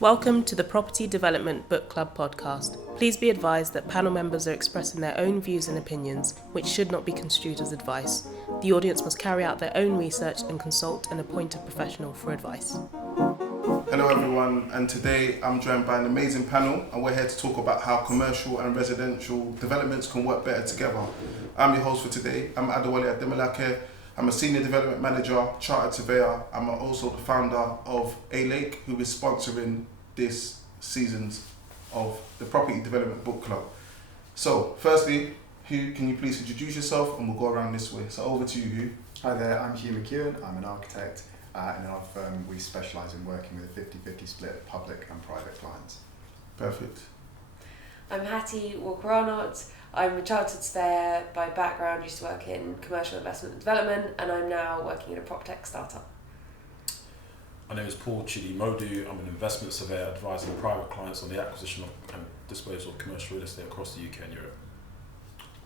Welcome to the Property Development Book Club podcast. Please be advised that panel members are expressing their own views and opinions, which should not be construed as advice. The audience must carry out their own research and consult an appointed professional for advice. Hello everyone, and today I'm joined by an amazing panel, and we're here to talk about how commercial and residential developments can work better together. I'm your host for today. I'm ADEWOLE. I'm a Senior Development Manager, Chartered Surveyor. I'm also the founder of ADEMOLAKE, who is sponsoring this season's of the Property Development Book Club. So, firstly, Hugh, can you please introduce yourself, and we'll go around this way. So over to you, Hugh. Hi there, I'm Hugh McEwen. I'm an architect. In our firm, we specialise in working with a 50-50 split of public and private clients. Perfect. I'm HATTIE, WALKER-ARNOTT. I'm a chartered surveyor by background, used to work in commercial investment and development, and I'm now working in a prop tech startup. My name is Paul Chidi MODU. I'm an investment surveyor advising private clients on the acquisition of and disposal of commercial real estate across the UK and Europe.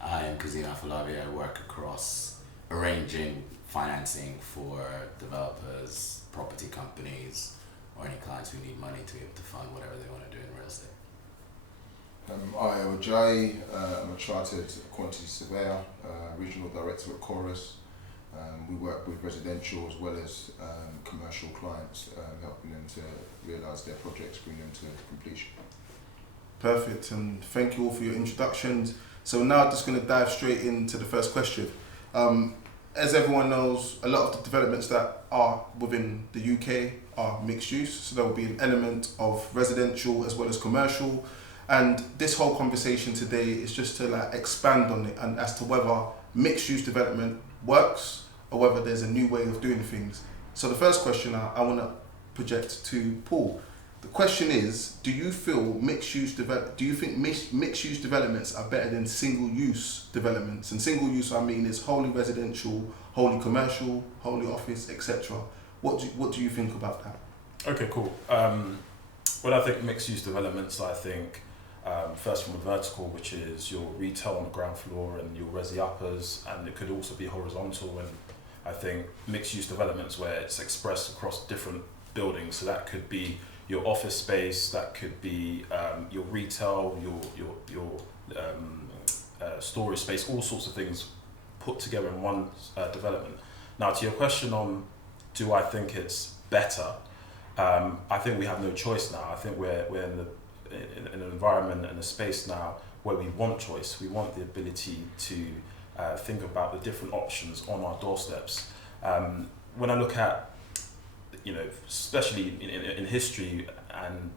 I am KAZIM AFOLABI. I work across arranging financing for developers, property companies, or any clients who need money to be able to fund whatever they want to do in real estate. I am AJAYI. I'm a chartered quantity surveyor, regional director at Chorus. We work with residential as well as commercial clients, helping them to realise their projects, bring them to completion. Perfect, and thank you all for your introductions. So now just going to dive straight into the first question. As everyone knows, a lot of the developments that are within the UK are mixed use, so there will be an element of residential as well as commercial. And this whole conversation today is just to expand on it and as to whether mixed use development works or whether there's a new way of doing things. So the first question I want to project to Paul. The question is, do you think mixed use developments are better than single use developments? And single use, I mean, is wholly residential, wholly commercial, wholly office, etc. What do you think about that? Okay, cool. When I think mixed use developments, I think first from a vertical, which is your retail on the ground floor and your resi uppers, and it could also be horizontal. And I think mixed use developments where it's expressed across different buildings, so that could be your office space, that could be your retail, your storage space, all sorts of things put together in one development. Now, to your question on do I think it's better, I think we have no choice now. I think we're in an environment and a space now where we want choice. We want the ability to think about the different options on our doorsteps. When I look at, especially in history and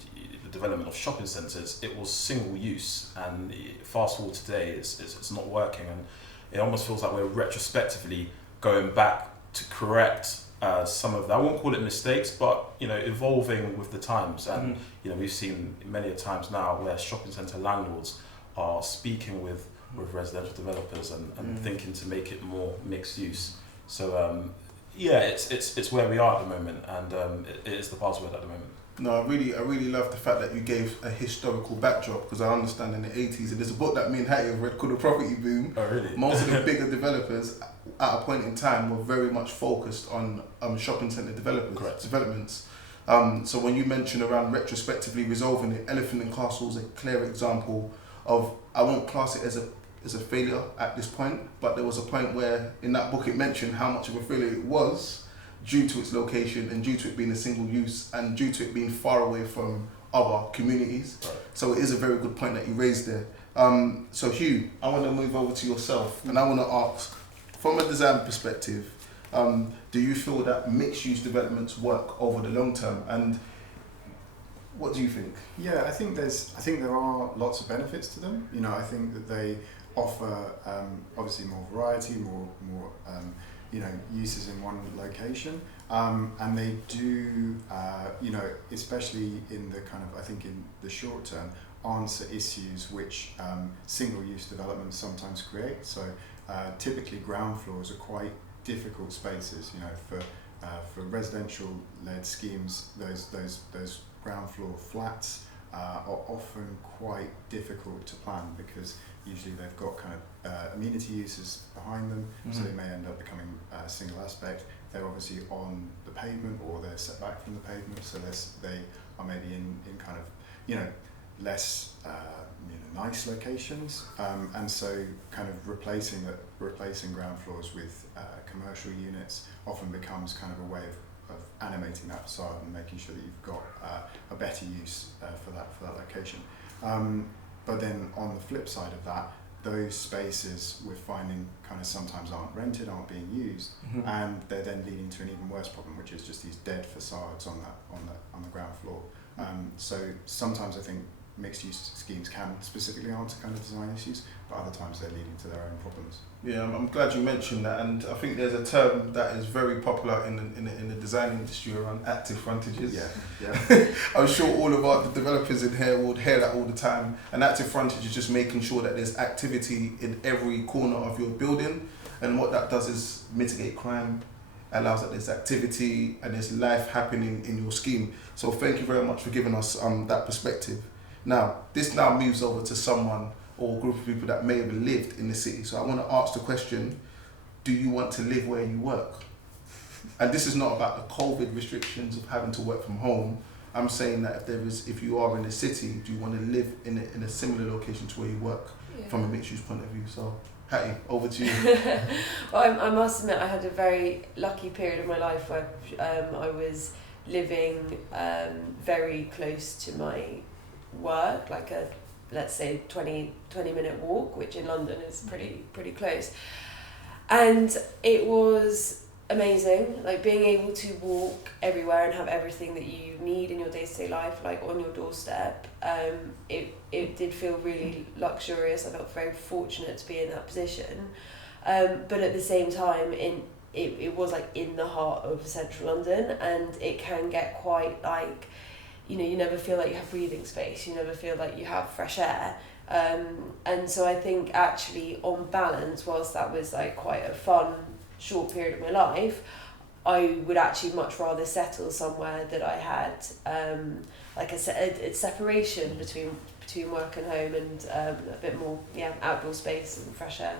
the development of shopping centres, it was single use, and fast forward today, it's not working, and it almost feels like we're retrospectively going back to correct some of that. I won't call it mistakes, but evolving with the times. And we've seen many a times now where shopping centre landlords are speaking with residential developers and thinking to make it more mixed use. So it's where we are at the moment, and it is the password at the moment. No, I really love the fact that you gave a historical backdrop, because I understand in the 80s, and there's a book that me and Hattie have read called The Property Boom. Oh, really? Most of the bigger developers at a point in time were very much focused on shopping centre developments. So when you mention around retrospectively resolving it, Elephant and Castle is a clear example of, I won't class it as a failure at this point, but there was a point where in that book it mentioned how much of a failure it was due to its location and due to it being a single use and due to it being far away from other communities. Right. So it is a very good point that you raised there. So Hugh, I want to move over to yourself, and I want to ask, from a design perspective, do you feel that mixed use developments work over the long term, and what do you think? Yeah, I think there are lots of benefits to them. I think that they offer obviously more variety, more uses in one location, and they do especially in the I think in the short term, answer issues which single-use developments sometimes create. So typically ground floors are quite difficult spaces. For residential-led schemes, those ground floor flats are often quite difficult to plan, because usually they've got amenity uses behind them, so they may end up becoming a single aspect. They're obviously on the pavement, or they're set back from the pavement, so they are maybe in kind of, you know, less nice locations, and so kind of replacing ground floors with commercial units often becomes kind of a way of animating that facade and making sure that you've got a better use for that location. But then on the flip side of that, those spaces we're finding kind of sometimes aren't rented, aren't being used, and they're then leading to an even worse problem, which is just these dead facades on the ground floor. So sometimes I think mixed use schemes can specifically answer kind of design issues, but other times they're leading to their own problems. Yeah, I'm glad you mentioned that, and I think there's a term that is very popular in the design industry around active frontages. Yeah. I'm sure all of our developers in here would hear that all the time. An active frontage is just making sure that there's activity in every corner of your building, and what that does is mitigate crime, allows that there's activity and there's life happening in your scheme. So thank you very much for giving us that perspective. Now, this now moves over to someone or a group of people that may have lived in the city. So I want to ask the question, do you want to live where you work? And this is not about the COVID restrictions of having to work from home. I'm saying that if you are in the city, do you want to live in a similar location to where you work from a mixed use point of view? So Hattie, over to you. Well, I must admit I had a very lucky period of my life where I was living very close to my work, like a, let's say, 20-minute walk, which in London is pretty close, and it was amazing, like being able to walk everywhere and have everything that you need in your day-to-day life like on your doorstep. It did feel really luxurious. I felt very fortunate to be in that position, but at the same time it was like in the heart of central London, and it can get quite like, you know, you never feel like you have breathing space, you never feel like you have fresh air. And so I think actually on balance, whilst that was like quite a fun short period of my life, I would actually much rather settle somewhere that I had like a separation between work and home, and a bit more outdoor space and fresh air.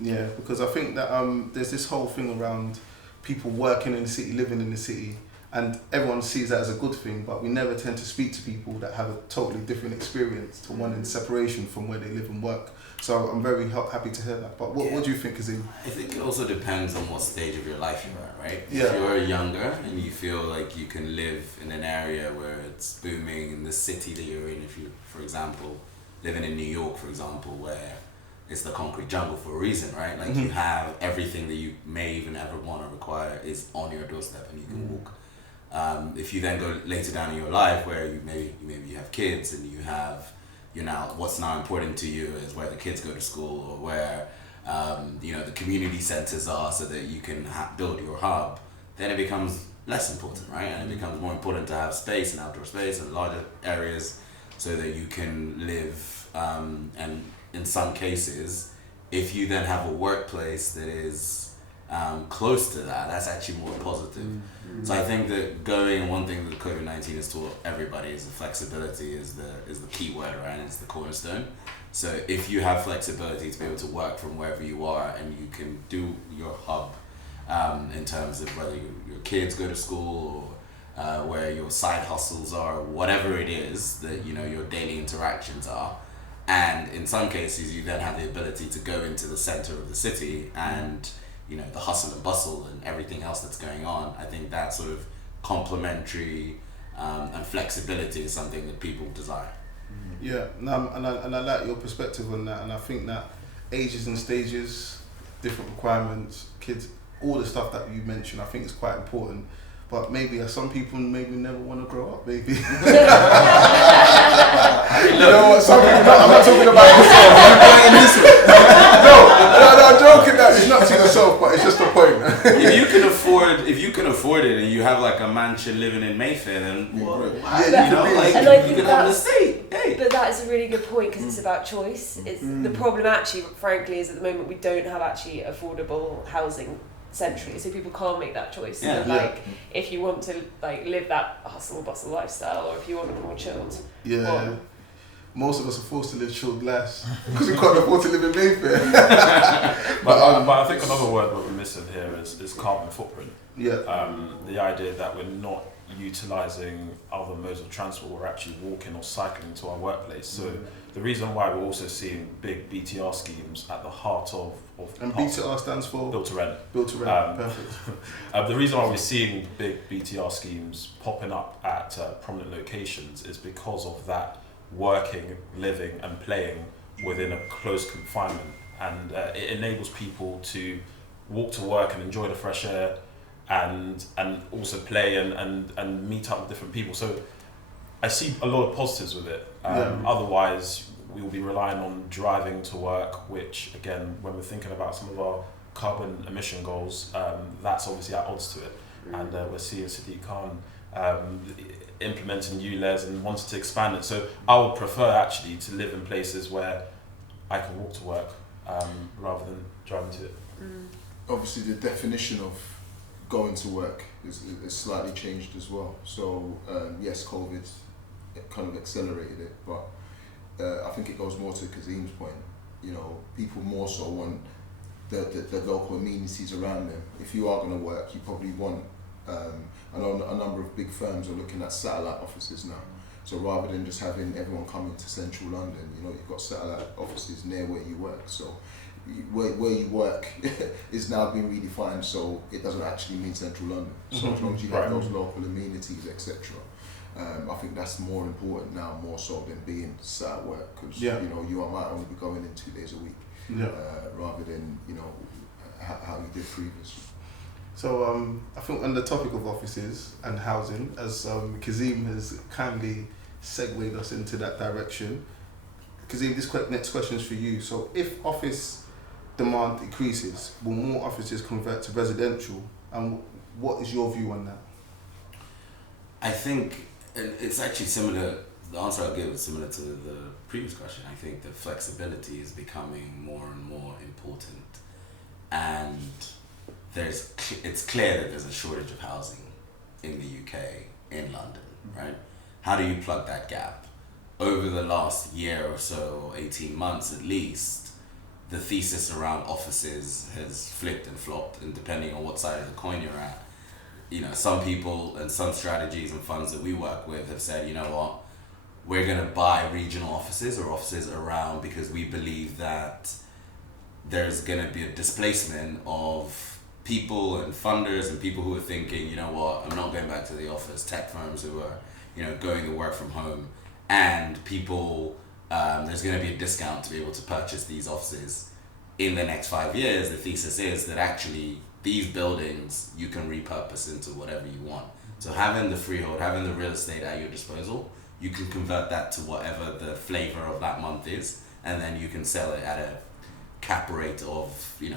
Yeah, because I think that there's this whole thing around people working in the city, living in the city, and everyone sees that as a good thing, but we never tend to speak to people that have a totally different experience to one in separation from where they live and work. So I'm very happy to hear that. But what do you think, KAZIM? I think it also depends on what stage of your life you're at, right? Yeah. If you're younger and you feel like you can live in an area where it's booming in the city that you're in, if you, for example, living in New York, for example, where it's the concrete jungle for a reason, right? Like you have everything that you may even ever want or require is on your doorstep and you can walk. If you then go later down in your life where you maybe you have kids and you're now what's now important to you is where the kids go to school, or where the community centers are, so that you can build your hub, then it becomes less important, right? And it becomes more important to have space and outdoor space and larger areas so that you can live, and in some cases, if you then have a workplace that is close to that, that's actually more positive. So I think that one thing that COVID-19 has taught everybody is the flexibility is the key word, right? And it's the cornerstone. So if you have flexibility to be able to work from wherever you are, and you can do your hub in terms of whether your kids go to school, or where your side hustles are, whatever it is that your daily interactions are. And in some cases, you then have the ability to go into the center of the city and the hustle and bustle and everything else that's going on. I think that sort of complementary and flexibility is something that people desire. Yeah, and I like your perspective on that, and I think that ages and stages, different requirements, kids, all the stuff that you mentioned, I think is quite important. But maybe some people maybe never want to grow up, maybe. You know what? Some people, I'm not talking about yourself. No, I'm joking. That it's not to yourself, but it's just a point. If you can afford it, and you have like a mansion living in Mayfair, then you can have an estate. Hey. But that is a really good point, because it's about choice. It's the problem actually, frankly, is at the moment we don't have actually affordable housing centrally, so people can't make that choice. Yeah. So if you want to live that hustle bustle lifestyle, or if you want to be more chilled. Yeah. Most of us are forced to live chilled lives because we can't afford to live in Mayfair. but I think another word that we're missing here is carbon footprint. Yeah. The idea that we're not utilising other modes of transport. We're actually walking or cycling to our workplace. So the reason why we're also seeing big BTR schemes at the heart of and BTR stands for Built to Rent. Built to Rent. Perfect. The reason why we're seeing big BTR schemes popping up at prominent locations is because of that working, living and playing within a close confinement, and it enables people to walk to work and enjoy the fresh air and also play and meet up with different people. So I see a lot of positives with it. Otherwise we will be relying on driving to work, which again, when we're thinking about some of our carbon emission goals, that's obviously at odds to it. And we're seeing Sadiq Khan implementing ULEZ and wanting to expand it. So I would prefer actually to live in places where I can walk to work rather than driving to it. Obviously the definition of going to work is slightly changed as well. So yes, COVID kind of accelerated it, but I think it goes more to Kazim's point. You know, people more so want the local amenities around them. If you are going to work, you probably want, I know a number of big firms are looking at satellite offices now. So rather than just having everyone coming to central London, you know, you've got satellite offices near where you work. So where you work is now being redefined, so it doesn't actually mean central London. So as long as you have those local amenities, etc. I think that's more important now, more so than being sat at work, because you know, you might only be going in 2 days a week, rather than, you know, how you did previously. So I think on the topic of offices and housing, as Kazim has kindly segued us into that direction, Kazim, this next question is for you. So if office demand decreases, will more offices convert to residential, and what is your view on that? I think it's actually similar. The answer I'll give is similar to the previous question. I think the flexibility is becoming more and more important, and it's clear that there's a shortage of housing in the UK, in London, right? How do you plug that gap? Over the last year or so, 18 months at least, the thesis around offices has flipped and flopped, and depending on what side of the coin you're at, you know, some people and some strategies and funds that we work with have said, you know what, we're going to buy regional offices or offices around because we believe that there's going to be a displacement of people and funders and people who are thinking, you know what, I'm not going back to the office, tech firms who are, you know, going to work from home, and people, there's going to be a discount to be able to purchase these offices in the next 5 years. The thesis is that actually these buildings you can repurpose into whatever you want. So having the freehold, having the real estate at your disposal, you can convert that to whatever the flavor of that month is, and then you can sell it at a cap rate of, you know,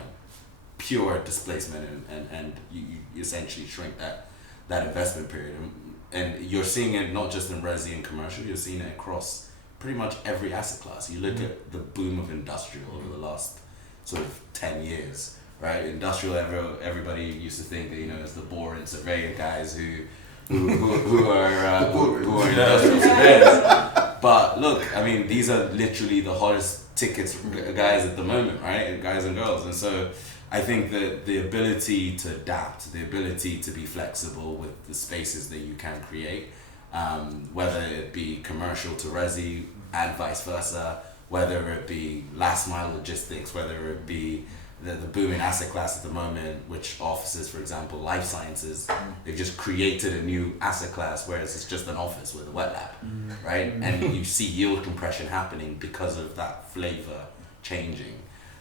pure displacement, and you essentially shrink that investment period. And you're seeing it not just in resi and commercial, you're seeing it across pretty much every asset class. You look at the boom of industrial over the last sort of 10 years, right? Industrial, everybody used to think that, you know, it's the boring surveyor guys who are industrial surveyors. But look, I mean, these are literally the hottest tickets guys at the moment, right? And guys and girls. And so I think that the ability to adapt, the ability to be flexible with the spaces that you can create, whether it be commercial to resi and vice versa, whether it be last mile logistics, whether it be the booming asset class at the moment, which offices, for example, life sciences, they've just created a new asset class, whereas it's just an office with a wet lab, right? And you see yield compression happening because of that flavor changing.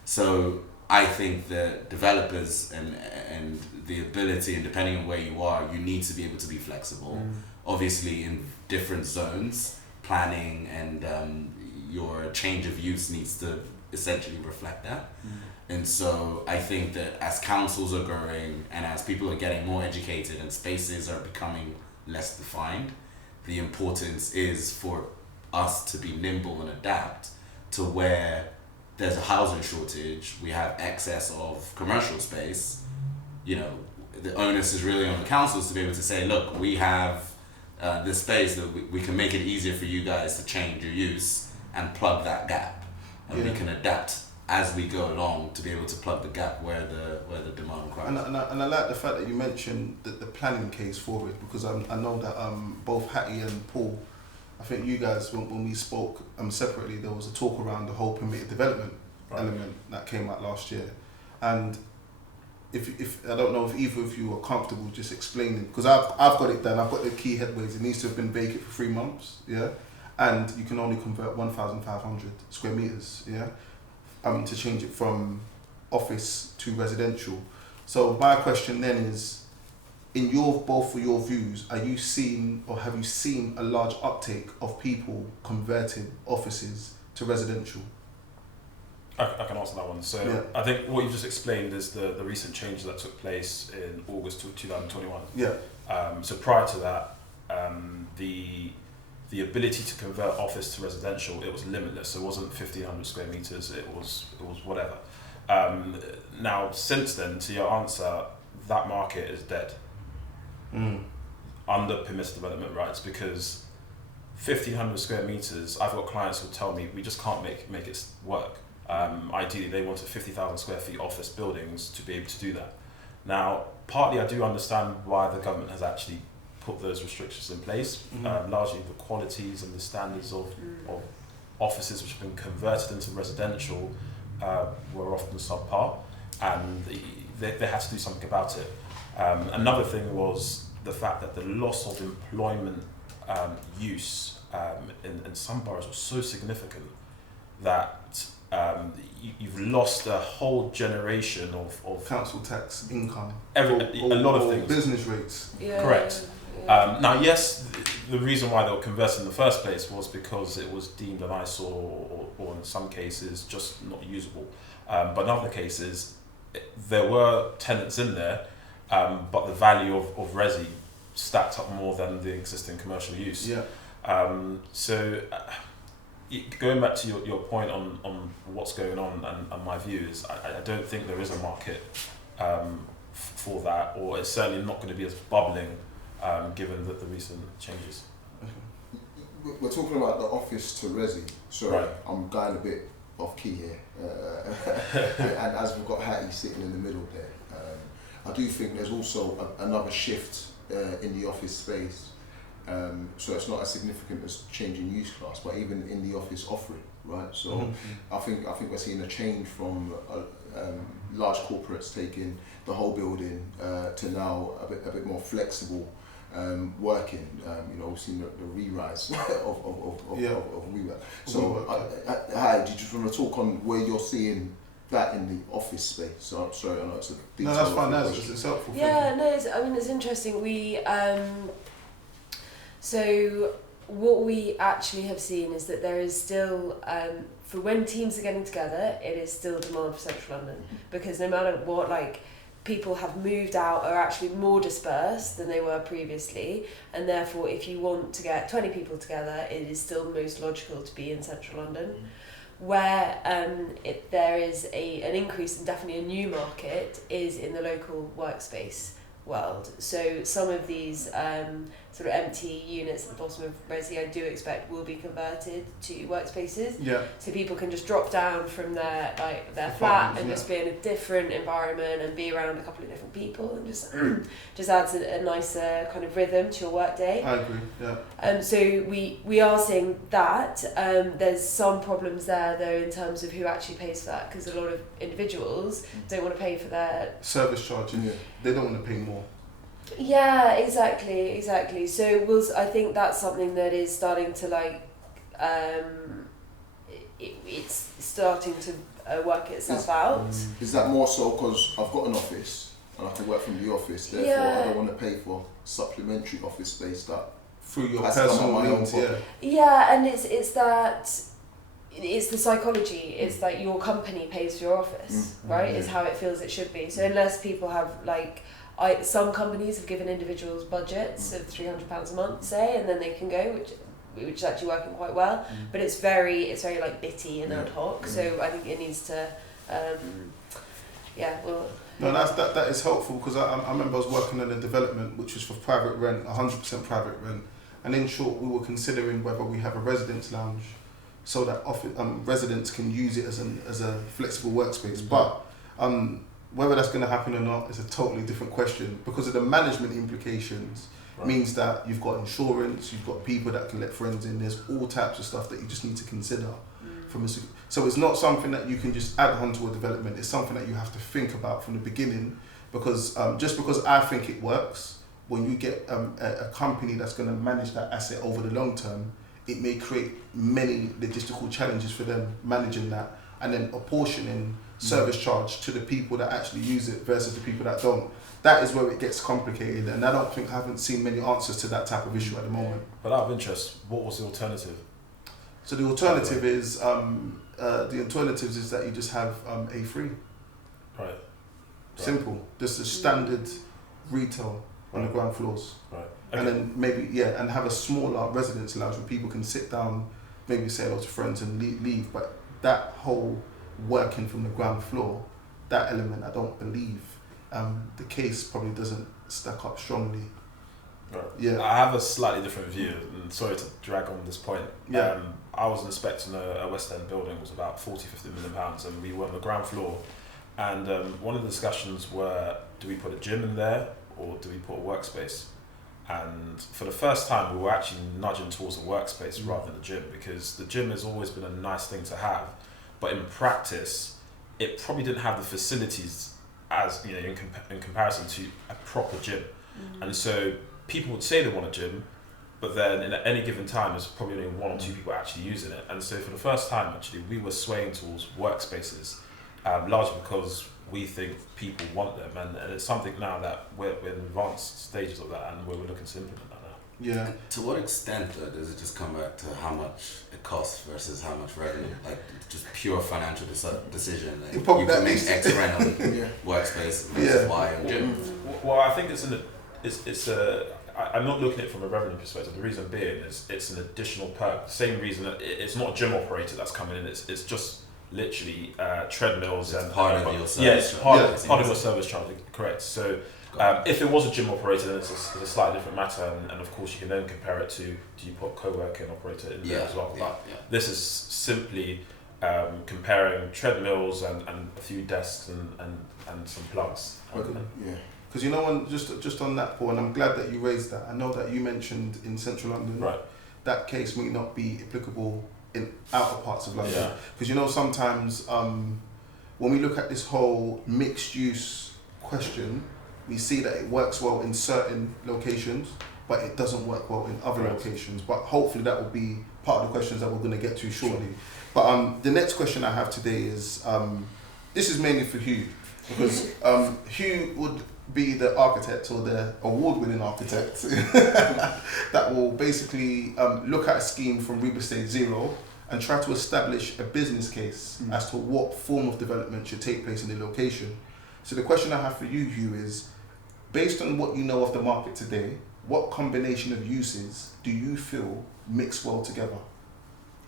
So I think that developers and the ability, and depending on where you are, you need to be able to be flexible. Obviously in different zones, planning and your change of use needs to essentially reflect that. And so I think that as councils are growing and as people are getting more educated and spaces are becoming less defined, the importance is for us to be nimble and adapt to where there's a housing shortage, we have excess of commercial space. You know, the onus is really on the councils to be able to say, look, we have this space that we can make it easier for you guys to change your use and plug that gap, and we can adapt as we go along to be able to plug the gap where the demand requires. And I like the fact that you mentioned the planning case for it, because I know that both Hattie and Paul, I think you guys, when we spoke separately, there was a talk around the whole permitted development element that came out last year. And if I don't know if either of you are comfortable just explaining, because I've got it done, I've got the key headways, it needs to have been vacant for 3 months, yeah? And you can only convert 1,500 square meters, yeah? To change it from office to residential. So my question then is, in both of your views, are you seeing or have you seen a large uptake of people converting offices to residential? I can answer that one. So Yeah. I think what you just explained is the recent changes that took place in August 2021. Yeah. So prior to that, the ability to convert office to residential, it was limitless. So it wasn't 1,500 square meters. It was whatever. Now since then, to your answer, that market is dead. Under permitted development rights, because 1,500 square meters, I've got clients who tell me we just can't make it work. Ideally, they wanted 50,000 square feet office buildings to be able to do that. Now, partly I do understand why the government has actually put those restrictions in place. Largely the qualities and the standards of offices which have been converted into residential were often subpar, and they had to do something about it. Another thing was the fact that the loss of employment use in some boroughs was so significant that you've lost a whole generation of Council tax income. a lot of things. Business rates. Yeah. Correct. Now, yes, the reason why they were converted in the first place was because it was deemed an eyesore or in some cases just not usable. But in other cases, there were tenants in there, but the value of resi stacked up more than the existing commercial use. Yeah. Going back to your point on what's going on and my view is I don't think there is a market for that, or it's certainly not going to be as bubbling given the recent changes. We're talking about the office to resi. Sorry, Right. I'm going a bit off key here. And as we've got Hattie sitting in the middle there, I do think there's also another shift in the office space. So it's not as significant as changing use class, but even in the office offering, right? So I think we're seeing a change from large corporates taking the whole building to now a bit more flexible working. We've seen the re-rise of WeWork. So, Hi, do you just want to talk on where you're seeing that in the office space? So, sorry, I know it's a detail. No, that's fine. It's helpful. Yeah, no, it's interesting. So what we actually have seen is that there is still, for when teams are getting together, it is still demand for Central London, because no matter what, people have moved out, are actually more dispersed than they were previously, and therefore if you want to get 20 people together, it is still most logical to be in Central London. Where there is an increase and definitely a new market is in the local workspace world. So some of these sort of empty units at the bottom of resi, I do expect will be converted to workspaces. Yeah. So people can just drop down from their flat and just be in a different environment and be around a couple of different people, and just adds a nicer kind of rhythm to your work day. I agree. Yeah. So we are seeing that. There's some problems there though in terms of who actually pays for that, because a lot of individuals don't want to pay for their Service charges. Yeah. They don't want to pay more. Yeah, exactly. So I think that's something that is starting to it's starting to work itself out. Is that more so because I've got an office and I can work from the office, therefore I don't want to pay for supplementary office space that Through your has to come personal out my own means, pocket? Yeah, and it's the psychology. It's that your company pays for your office, right? Is how it feels it should be. So unless people have some companies have given individuals budgets of £300 a month, say, and then they can go, which is actually working quite well. But it's very bitty and ad hoc. So I think it needs to, No, that is helpful, because I remember I was working on a development which was for private rent, 100% private rent, and in short we were considering whether we have a residence lounge. so that residents can use it as a flexible workspace. But whether that's going to happen or not is a totally different question, because of the management implications. Means that you've got insurance, you've got people that can let friends in. There's all types of stuff that you just need to consider. So it's not something that you can just add on to a development. It's something that you have to think about from the beginning, because just because I think it works, when you get a company that's going to manage that asset over the long term, it may create many logistical challenges for them managing that, and then apportioning service charge to the people that actually use it versus the people that don't. That is where it gets complicated, and I haven't seen many answers to that type of issue at the moment. But out of interest, what was the alternative? So the alternative is that you just have A3. Right. Simple. Just a standard retail on the ground floors. Right. Okay. And then maybe and have a smaller residence lounge where people can sit down, maybe say hello to friends and leave. But that whole working from the ground floor, that element, I don't believe. The case probably doesn't stack up strongly. Right. Yeah. I have a slightly different view, and sorry to drag on this point. Yeah. I was inspecting a West End building. It was about £40-50 million, and we were on the ground floor. And one of the discussions were, do we put a gym in there or do we put a workspace? And for the first time, we were actually nudging towards a workspace rather than a gym, because the gym has always been a nice thing to have, but in practice, it probably didn't have the facilities as in comparison to a proper gym. And so people would say they want a gym, but then at any given time there's probably only one or two people actually using it. And so for the first time, actually, we were swaying towards workspaces, largely because we think people want them, and it's something now that we're in advanced stages of that, and we're looking to implement that now. Yeah. To what extent though does it just come back to how much it costs versus how much revenue? Like just pure financial decision. Like you can make X rent on workspace versus Y on gym. Well, I think I'm not looking at it from a revenue perspective. The reason being is it's an additional perk. Same reason that it's not a gym operator that's coming in. It's just literally treadmills and part of your service. Yeah, it's part of your service charge. Correct. So if it was a gym operator, then it's a slightly different matter, and of course you can then compare it to, do you put co-working operator in there as well? But this is simply comparing treadmills and a few desks and some plugs. Because just on that point, I'm glad that you raised that. I know that you mentioned in central London, that case may not be applicable in outer parts of London. Because sometimes when we look at this whole mixed use question, we see that it works well in certain locations, but it doesn't work well in other locations. But hopefully that will be part of the questions that we're going to get to shortly. But the next question I have today is, this is mainly for Hugh, because Hugh would be the architect or the award-winning architect that will basically look at a scheme from Reba Stage 0 and try to establish a business case as to what form of development should take place in the location. So the question I have for you, Hugh, is, based on what you know of the market today, what combination of uses do you feel mix well together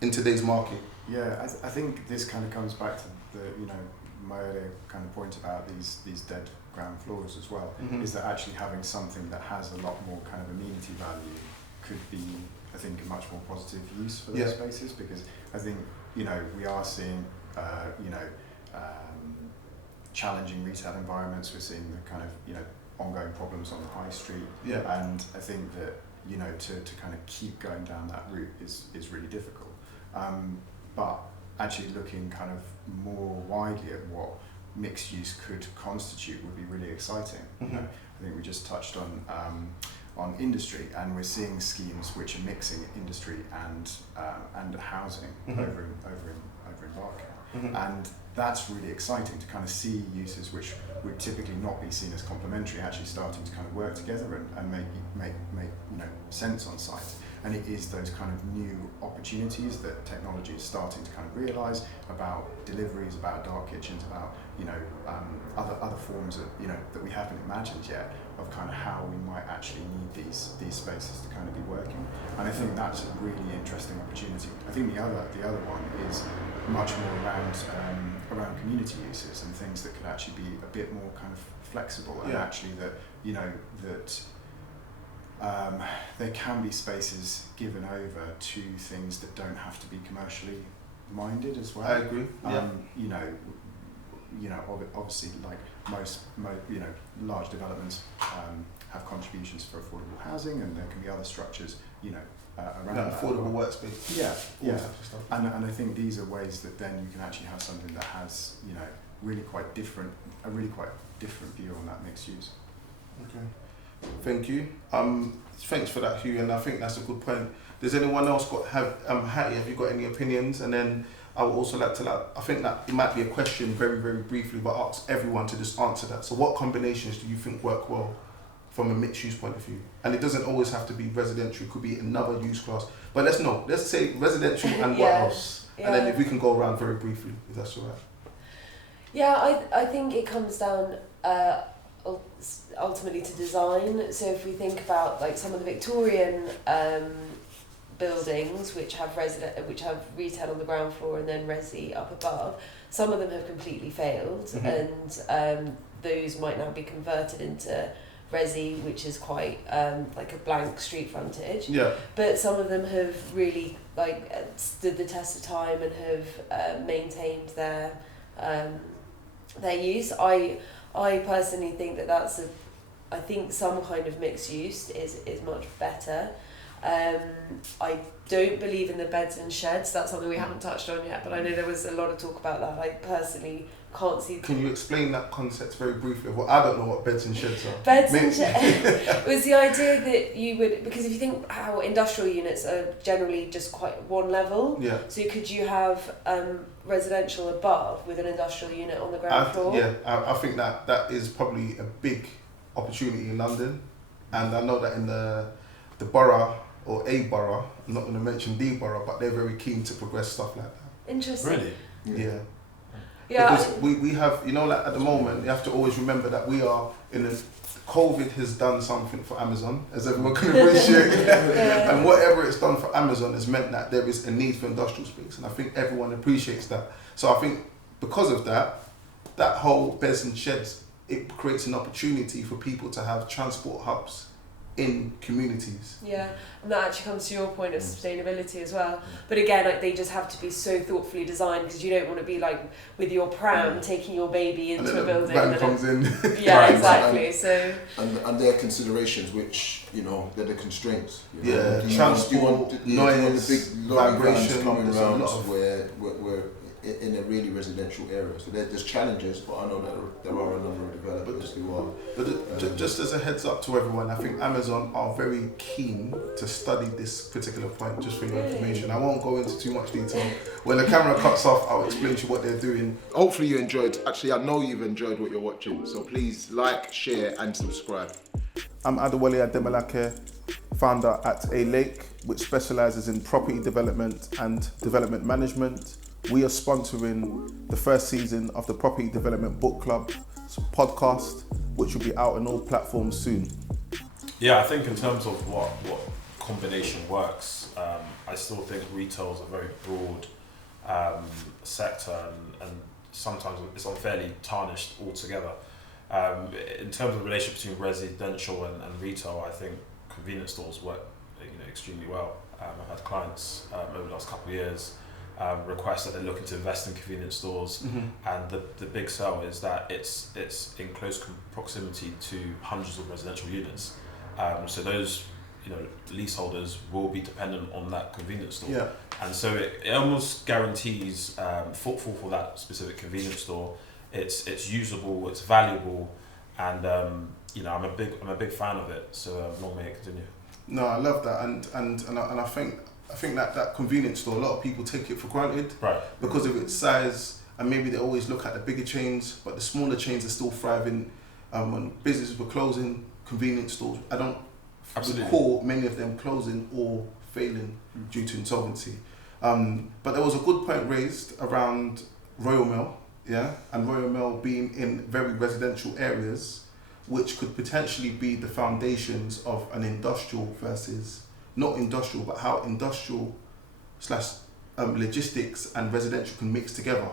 in today's market? Yeah, I think this kind of comes back to my earlier kind of point about these dead ground floors as well, is that actually having something that has a lot more kind of amenity value could be, I think, a much more positive use for those spaces, because I think, we are seeing, challenging retail environments. We're seeing the kind of, ongoing problems on the high street. And I think that, to kind of keep going down that route is really difficult. But actually looking kind of more widely at what mixed use could constitute would be really exciting. I think we just touched on industry, and we're seeing schemes which are mixing industry and housing over in Barker. And that's really exciting to kind of see uses which would typically not be seen as complementary actually starting to kind of work together and make sense on site. And it is those kind of new opportunities that technology is starting to kind of realise about deliveries, about dark kitchens, about other forms of that we haven't imagined yet, of kind of how we might actually need these spaces to kind of be working. And I think that's a really interesting opportunity. I think the other one is much more around community uses and things that could actually be a bit more kind of flexible, and actually that there can be spaces given over to things that don't have to be commercially minded as well. I agree. Yeah. Obviously, like most large developments have contributions for affordable housing, and there can be other structures, around that. Affordable workspace. Yeah, yeah. Types of stuff. And I think these are ways that then you can actually have something that has, a really quite different view on that mixed use. Okay. Thank you. Thanks for that, Hugh, and I think that's a good point. Does anyone else Hattie, have you got any opinions? And then I would also like to, I think that it might be a question very, very briefly, but ask everyone to just answer that. So what combinations do you think work well from a mixed use point of view? And it doesn't always have to be residential, it could be another use class. But let's say residential and what else? Yeah. And then if we can go around very briefly, if that's all right. Yeah, I think it comes down ultimately to design. So if we think about like some of the Victorian buildings which have retail on the ground floor and then resi up above, some of them have completely failed, and those might now be converted into resi, which is quite like a blank street frontage. Yeah. But some of them have really stood the test of time and have maintained their use. I personally think I think some kind of mixed use is much better. I don't believe in the beds and sheds. That's something we haven't touched on yet, but I know there was a lot of talk about that. I personally can't see. Can you explain that concept very briefly? Well, I don't know what beds and sheds are. Beds and sheds was the idea that you would, because if you think how industrial units are generally just quite one level. Yeah. So could you have residential above with an industrial unit on the ground floor? Yeah, I think that is probably a big opportunity in London, and I know that in the borough. Or a borough, I'm not going to mention the borough, but they're very keen to progress stuff like that. Interesting. Really? Yeah. Yeah. Because we have, at the moment, you have to always remember that we are COVID has done something for Amazon, as everyone can appreciate. Yeah. And whatever it's done for Amazon has meant that there is a need for industrial space, and I think everyone appreciates that. So I think because of that whole beds and sheds, it creates an opportunity for people to have transport hubs in communities. Yeah, and that actually comes to your point of sustainability as well. But again, they just have to be so thoughtfully designed, because you don't want to be like with your pram taking your baby into a building. Van comes in. Yeah, right. Exactly. And their considerations, which they're the constraints. Transport, noise, the big vibration coming around where we're in a really residential area. So there's challenges, but I know that there are a number of developers who are. But just as a heads up to everyone, I think Amazon are very keen to study this particular point, just for your information. I won't go into too much detail. When the camera cuts off, I'll explain to you what they're doing. Hopefully you enjoyed. Actually, I know you've enjoyed what you're watching. So please like, share and subscribe. I'm ADEMOLAKE, founder at ADEWOLE, which specialises in property development and development management. We are sponsoring the first season of the Property Development Book Club podcast, which will be out on all platforms soon. Yeah, I think in terms of what combination works, I still think retail is a very broad sector, and sometimes it's unfairly tarnished altogether. In terms of the relationship between residential and retail, I think convenience stores work extremely well. I've had clients over the last couple of years request that they're looking to invest in convenience stores, and the big sell is that it's in close proximity to hundreds of residential units. So those leaseholders will be dependent on that convenience store. Yeah. And so it almost guarantees footfall for that specific convenience store. It's usable, it's valuable, and I'm a big fan of it. So long may it continue. No, I love that, and I think that convenience store, a lot of people take it for granted, right? Because of its size, and maybe they always look at the bigger chains, but the smaller chains are still thriving. When businesses were closing, convenience stores, I don't recall many of them closing or failing due to insolvency. But there was a good point raised around Royal Mail, and Royal Mail being in very residential areas, which could potentially be the foundations of an industrial versus not industrial, but how industrial / logistics and residential can mix together.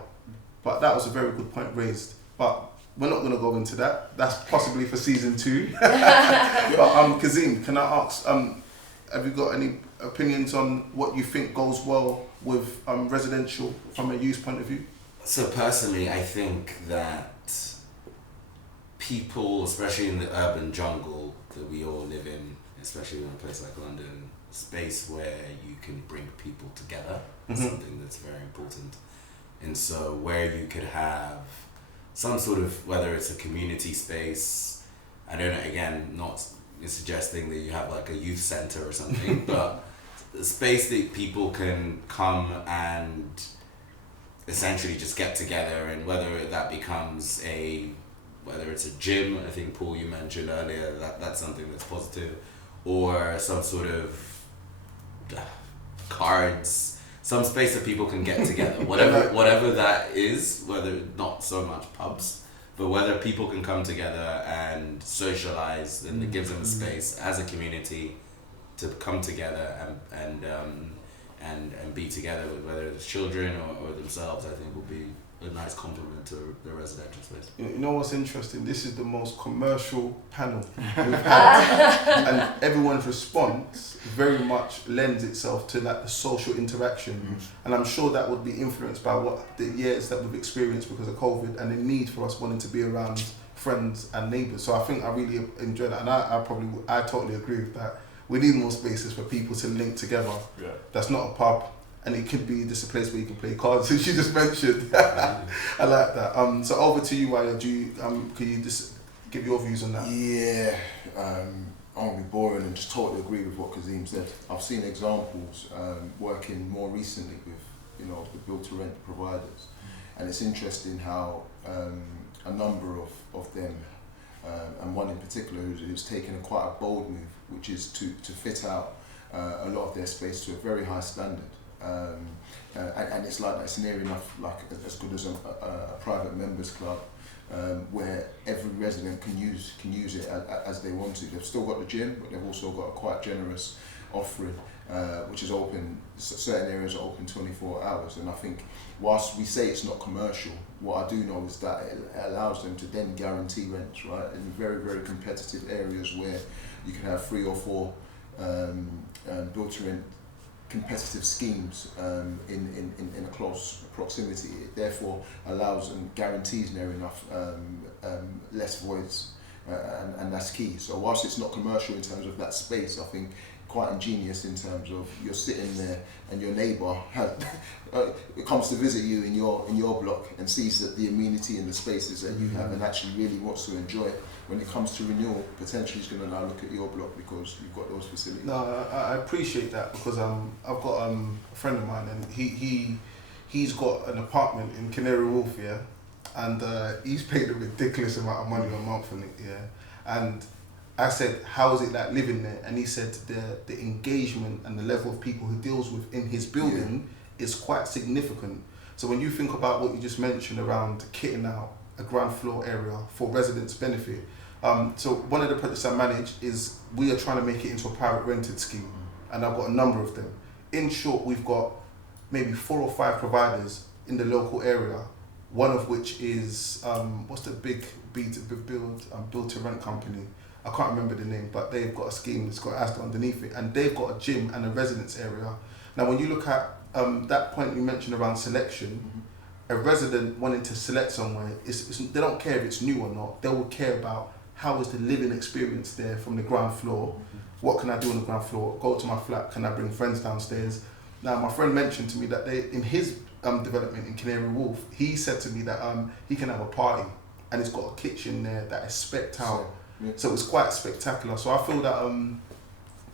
But that was a very good point raised. But we're not going to go into that. That's possibly for season 2. But Kazim, can I ask, have you got any opinions on what you think goes well with residential from a use point of view? So personally, I think that people, especially in the urban jungle that we all live in, especially in a place like London, space where you can bring people together is something that's very important. And so where you could have some sort of, whether it's a community space, I don't know, again, not suggesting that you have like a youth center or something, but a space that people can come and essentially just get together, and whether that becomes whether it's a gym, I think Paul, you mentioned earlier, that's something that's positive, or some sort of cards, some space that people can get together, whatever that is, whether not so much pubs, but whether people can come together and socialize, then it gives them a space as a community to come together and be together with, whether it's children or themselves, I think will be a nice complement to the residential space. You know what's interesting? This is the most commercial panel we've had, and everyone's response very much lends itself to like the social interaction, and I'm sure that would be influenced by what the years that we've experienced because of COVID and the need for us wanting to be around friends and neighbours. So I think I really enjoy that, and I totally agree with that. We need more spaces for people to link together. Yeah. That's not a pub. And it could be just a place where you can play cards, as you just mentioned. I like that. So over to you, Waya. Could you just give your views on that? Yeah, I won't be boring and just totally agree with what Kazim said. I've seen examples working more recently with, the build-to-rent providers, and it's interesting how a number of them, and one in particular who's taken quite a bold move, which is to fit out a lot of their space to a very high standard. And it's like that. It's near enough like as good as a private members club, where every resident can use it as they want to. They've still got the gym, but they've also got a quite generous offering, which is open. Certain areas are open 24 hours, and I think whilst we say it's not commercial, what I do know is that it allows them to then guarantee rents, right, in very, very competitive areas where you can have 3 or 4 built-to-rent competitive schemes in a close proximity. It therefore allows and guarantees near enough less voids, and that's key. So whilst it's not commercial in terms of that space, I think quite ingenious in terms of you're sitting there and your neighbour comes to visit you in your block and sees that the amenity and the spaces that you have and actually really wants to enjoy it. When it comes to renewal, potentially he's going to now look at your block because you've got those facilities. No, I appreciate that because I've got a friend of mine and he's got an apartment in Canary Wharf, yeah, and he's paid a ridiculous amount of money a month on it, yeah. And I said, how is it like living there? And he said the engagement and the level of people he deals with in his building is quite significant. So when you think about what you just mentioned around kitting out a ground floor area for residents' benefit, so one of the projects I manage is we are trying to make it into a private rented scheme, and I've got a number of them. In short, we've got maybe 4 or 5 providers in the local area, one of which is, what's the big build-to-rent company? I can't remember the name, but they've got a scheme that's got Asda underneath it, and they've got a gym and a residence area. Now, when you look at that point you mentioned around selection, a resident wanting to select somewhere, they don't care if it's new or not. They will care about how is the living experience there from the ground floor. What can I do on the ground floor? Go to my flat. Can I bring friends downstairs? Now, my friend mentioned to me that in his development in Canary Wharf, he said to me that he can have a party, and it's got a kitchen there that is specced out. So it's quite spectacular. So I feel that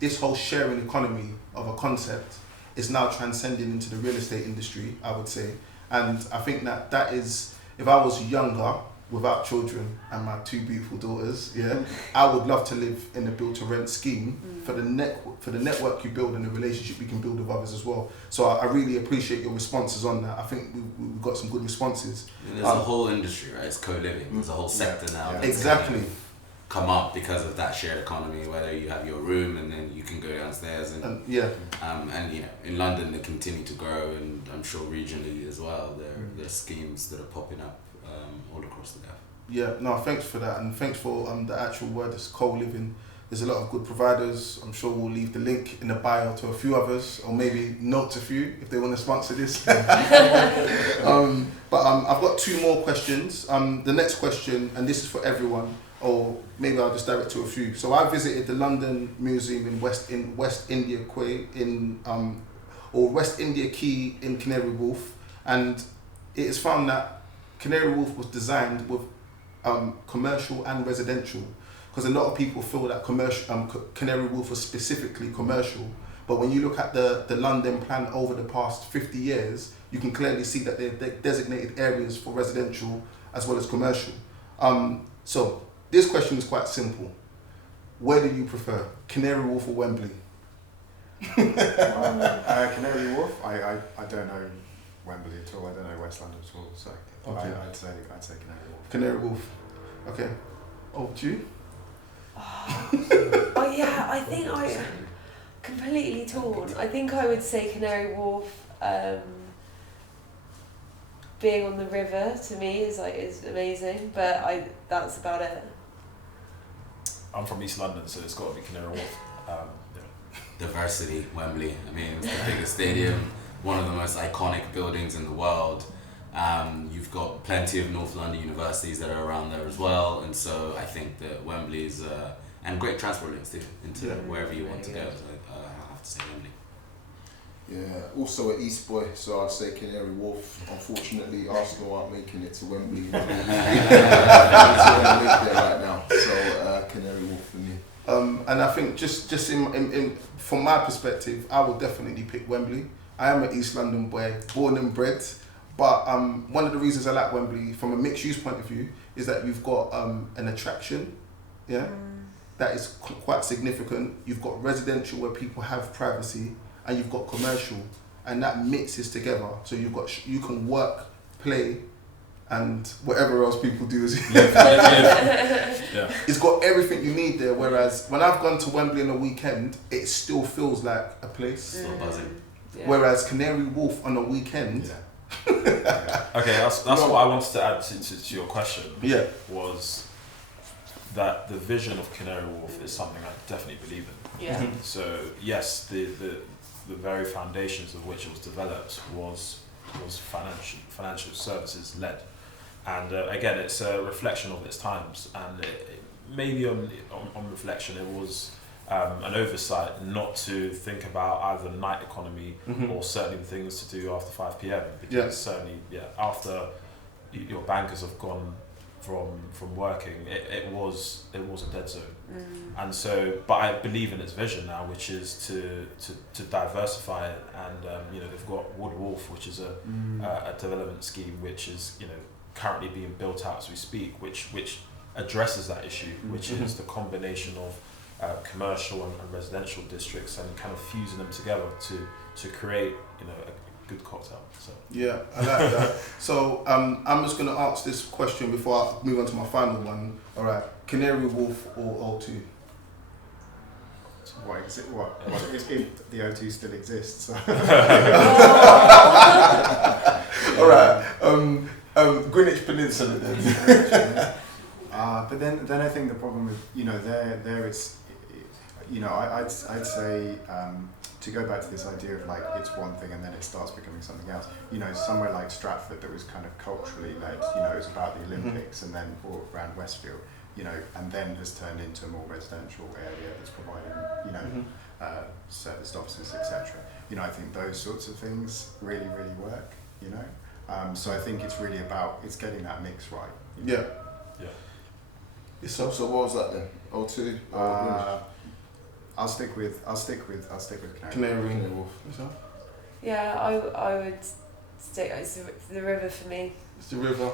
this whole sharing economy of a concept is now transcending into the real estate industry, I would say. And I think that is, if I was younger, without children and my 2 beautiful daughters, yeah, I would love to live in a build-to-rent scheme for the network you build and the relationship you can build with others as well. So I really appreciate your responses on that. I think we've got some good responses. And there's a whole industry, right? It's co-living. There's a whole sector now. Yeah. Exactly. Come up because of that shared economy, whether you have your room and then you can go downstairs and in London they continue to grow, and I'm sure regionally as well there's schemes that are popping up all across the gap. Yeah, no, thanks for that, and thanks for the actual word, it's co-living. There's a lot of good providers. I'm sure we'll leave the link in the bio to a few others, or maybe note a few if they want to sponsor this. But I've got 2 more questions. The next question, and this is for everyone, or maybe I'll just direct to a few. So I visited the London Museum in West India Quay or West India Quay in Canary Wharf, and it is found that Canary Wharf was designed with commercial and residential. Because a lot of people feel that Canary Wharf was specifically commercial, but when you look at the London plan over the past 50 years, you can clearly see that they're designated areas for residential as well as commercial. So this question is quite simple. Where do you prefer, Canary Wharf or Wembley? Canary Wharf. I don't know Wembley at all. I don't know West London at all. So okay. I'd say Canary Wharf. Canary Wharf. Okay. Oh, do you? Oh yeah, I think I completely torn. I think I would say Canary Wharf. Being on the river to me is amazing, but that's about it. I'm from East London, so it's got to be Canary Wharf. Diversity, Wembley. I mean, it's the biggest stadium, one of the most iconic buildings in the world. You've got plenty of North London universities that are around there as well, and so I think that Wembley is and great transport links too into wherever you want to go. So I have to say Wembley. Yeah, also an East boy, so I'd say Canary Wharf. Unfortunately, Arsenal aren't making it to Wembley. They're right now, so Canary Wharf for me. And I think just in from my perspective, I would definitely pick Wembley. I am an East London boy, born and bred. But one of the reasons I like Wembley from a mixed use point of view is that you've got an attraction, that is quite significant. You've got residential where people have privacy, and you've got commercial, and that mixes together. So you can work, play, and whatever else people do is it's got everything you need there. Whereas when I've gone to Wembley on a weekend, it still feels like a place. Still buzzing. Yeah. Whereas Canary Wharf on a weekend. Okay, that's what I wanted to add to your question. Yeah. Was that the vision of Canary Wharf is something I definitely believe in. Yeah. So yes, the very foundations of which it was developed was financial services led, and again, it's a reflection of its times, and maybe on reflection, it was an oversight not to think about either the night economy or certain things to do after 5 p.m. because certainly after your bankers have gone from working, it was a dead zone. And so, but I believe in its vision now, which is to diversify it, and they've got Wood Wolf, which is a development scheme which is currently being built out as we speak, which addresses that issue, which is the combination of commercial and residential districts, and kind of fusing them together to create a good cocktail. So yeah, I like that. So I'm just going to ask this question before I move on to my final one. All right, Canary Wharf or O2? What is it? What if the O2 still exists? All right, Greenwich Peninsula then. But then I think the problem with there it's I'd say to go back to this idea of like it's one thing and then it starts becoming something else. Somewhere like Stratford that was kind of culturally led. It was about the Olympics and then or around Westfield. And then has turned into a more residential area that's providing serviced offices, etc. I think those sorts of things really work. So I think it's really about getting that mix right. Yeah. So what was that then? O2? I'll stick with Canary Wharf. Yeah, I would stick. It's the river for me. It's the river.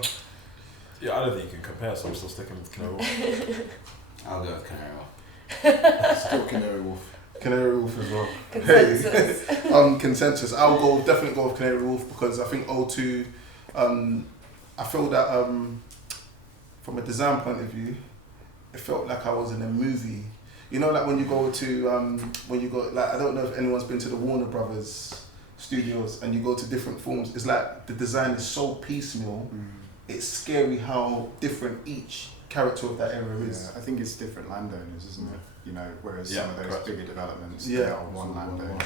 Yeah, I don't think you can compare, so I'm still sticking with Canary Wharf. I'll go with Canary Wharf. Still Canary Wharf. Canary Wharf as well. Consensus. Consensus. I'll definitely go with Canary Wharf because I think O2. I feel that from a design point of view, it felt like I was in a movie. Like when you go to I don't know if anyone's been to the Warner Brothers studios and you go to different films. It's like the design is so piecemeal it's scary how different each character of that area is. Yeah, I think it's different landowners, isn't it? You know, whereas Yeah, some of those correct. bigger developments, Yeah. they are one landowner,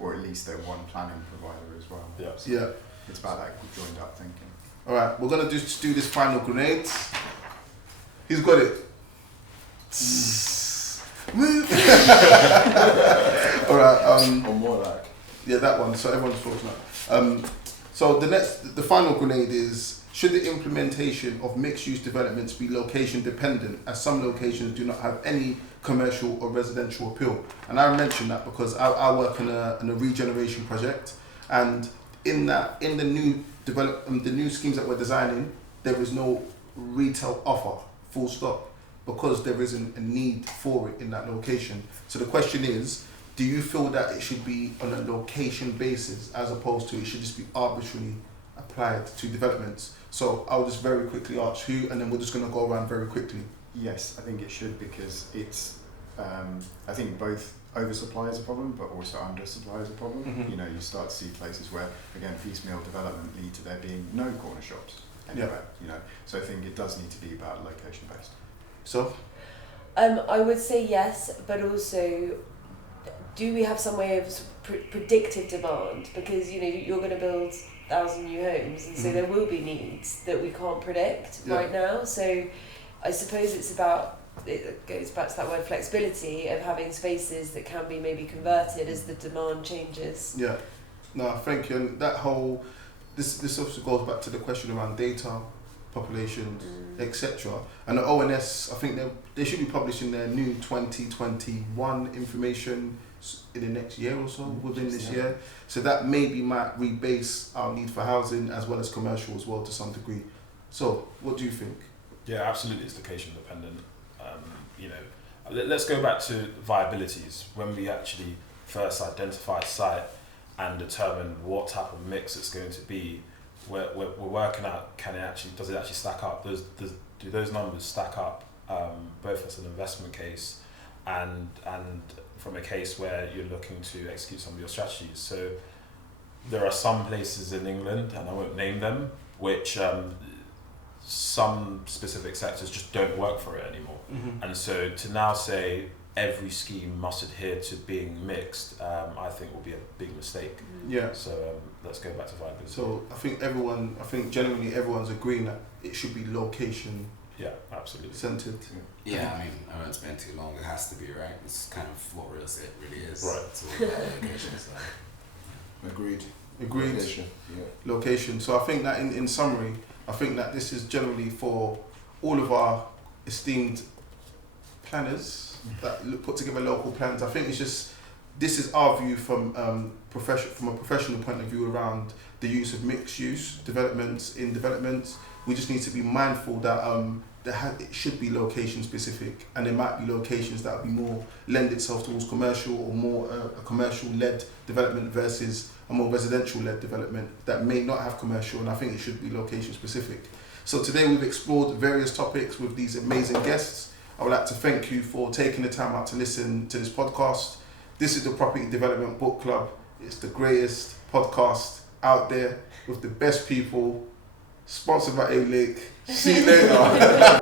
or at least they're one planning provider as well. Yeah. So Yeah. it's about that joined up thinking. All right, we're gonna just do this final grenade. He's got it. Move. All right. Or more like. Yeah, that one. So everyone's thoughts now. So the final grenade is: should the implementation of mixed-use developments be location dependent, as some locations do not have any commercial or residential appeal? And I mentioned that because I work in a regeneration project, and in the new schemes that we're designing, there is no retail offer, full stop, because there isn't a need for it in that location. So the question is, do you feel that it should be on a location basis as opposed to it should just be arbitrarily applied to developments? So I'll just very quickly ask who, and then we're just going to go around very quickly. Yes, I think it should, because it's, I think both oversupply is a problem, but also undersupply is a problem. Mhm. You know, you start to see places where, again, piecemeal development lead to there being no corner shops anywhere, you know. So I think it does need to be about location based. So, I would say yes, but also, do we have some way of predictive demand? Because, you know, you're going to build 1,000 new homes, and so there will be needs that we can't predict right now. So I suppose it's about, it goes back to that word flexibility, of having spaces that can be maybe converted as the demand changes. yeah. No, thank you. And that whole, this also goes back to the question around data, populations, etc. And the ONS, I think they should be publishing their new 2021 information in the next year or so, within this year. So that maybe might rebase our need for housing as well as commercial as well to some degree. So what do you think? Yeah, absolutely, it's location dependent. You know, let's go back to viabilities. When we actually first identify a site and determine what type of mix it's going to be, we're working out, does it actually stack up? Do those numbers stack up, both as an investment case and from a case where you're looking to execute some of your strategies? So there are some places in England, and I won't name them, which some specific sectors just don't work for it anymore. And so to now say every scheme must adhere to being mixed, I think will be a big mistake. Yeah. So let's go back to viability. So I think generally everyone's agreeing that it should be location yeah, absolutely centered. Yeah, I mean, I won't spend too long. It has to be, right? It's kind of what real estate really is. Right. It's all about location. So. Agreed. Location. Yeah. Location. So I think that in summary, I think that this is generally for all of our esteemed planners that put together local plans. I think it's just, this is our view from a professional point of view around the use of mixed use developments in developments. We just need to be mindful that it should be location specific, and there might be locations that will be more lend itself towards commercial, or more a commercial led development versus a more residential led development that may not have commercial, and I think it should be location specific. So today we've explored various topics with these amazing guests. I would like to thank you for taking the time out to listen to this podcast. This is the Property Development Book Club. It's the greatest podcast out there with the best people, sponsored by ADEWOLE. See you later.